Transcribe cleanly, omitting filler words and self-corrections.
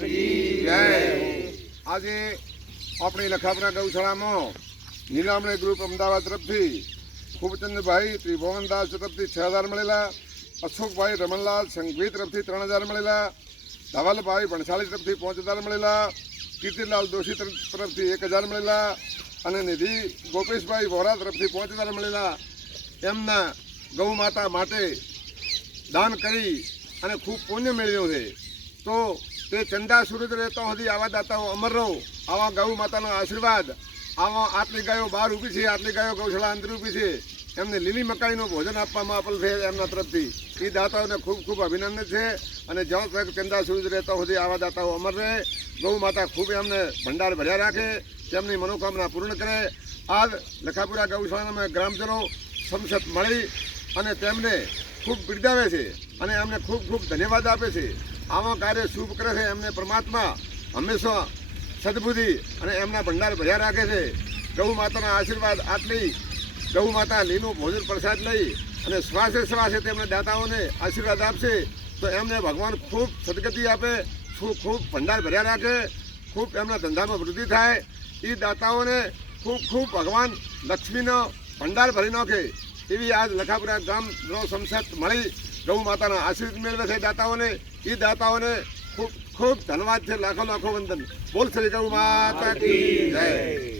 કી જય। આજે આપણી લખાપરા ગૌશાળામાં નીલામણી ગ્રુપ અમદાવાદ તરફથી ખૂબચંદભાઈ ત્રિભુવનદાસ તરફથી 6000 મળેલા, અશોકભાઈ રમણલાલ સંઘવી તરફથી 3000 મળેલા, ધવલભાઈ ભણસાલી તરફથી 5000 મળેલા, કીર્તિલાલ દોશી તરફથી 1000 મળેલા અને નિધિ ગોપેશભાઈ વોરા તરફથી 5000 મળેલા। એમના ગૌ માતા માટે દાન કરી અને ખૂબ પુણ્ય મેળવ્યું છે। તો તે ચંદા સૂરજ રહેતો સુધી આવા દાતાઓ અમર રહો। આવા ગૌ માતાનો આશીર્વાદ, આવા આટલી ગાયો બહાર ઊભી છે, આટલી ગાયો ગૌશાળા અંદર ઊભી છે, એમને લીલી મકાઈનું ભોજન આપવામાં આપેલ છે એમના તરફથી। એ દાતાઓને ખૂબ ખૂબ અભિનંદન છે અને જ્યાં તક ચંદા સૂરજ રહેતો સુધી આવા દાતાઓ અમર રહે। ગૌ માતા ખૂબ એમને ભંડાર ભર્યા રાખે, તેમની મનોકામના પૂર્ણ કરે। આજ લખાપુરા ગૌશાળામાં ગ્રામજનો સમસત મળી અને તેમને ખૂબ બિરદાવે છે અને એમને ખૂબ ખૂબ ધન્યવાદ આપે છે। આવા કાર્ય શુભ કરે છે એમને પરમાત્મા હંમેશા સદબુદ્ધિ અને એમના ભંડાર ભર્યા રાખે છે। ગૌ માતાના આશીર્વાદ, આટલી ગૌ માતા લીલું ભોજન પ્રસાદ લઈ અને શ્વાસે શ્વાસે તેમને દાતાઓને આશીર્વાદ આપશે તો એમને ભગવાન ખૂબ સદગતિ આપે, ખૂબ ભંડાર ભર્યા રાખે, ખૂબ એમના ધંધામાં વૃદ્ધિ થાય। એ દાતાઓને ખૂબ ખૂબ ભગવાન લક્ષ્મીનો ભંડાર ભરી નાખે એવી આજ લખાપુરા ગામનો સમસત મળી ગૌ માતાના આશીર્વાદ મેળવે છે દાતાઓને। એ દાતાઓને ખૂબ ખૂબ ધન્યવાદ છે, લાખો લાખો વંદન। બોલ શ્રી ગૌ માતા કી જય।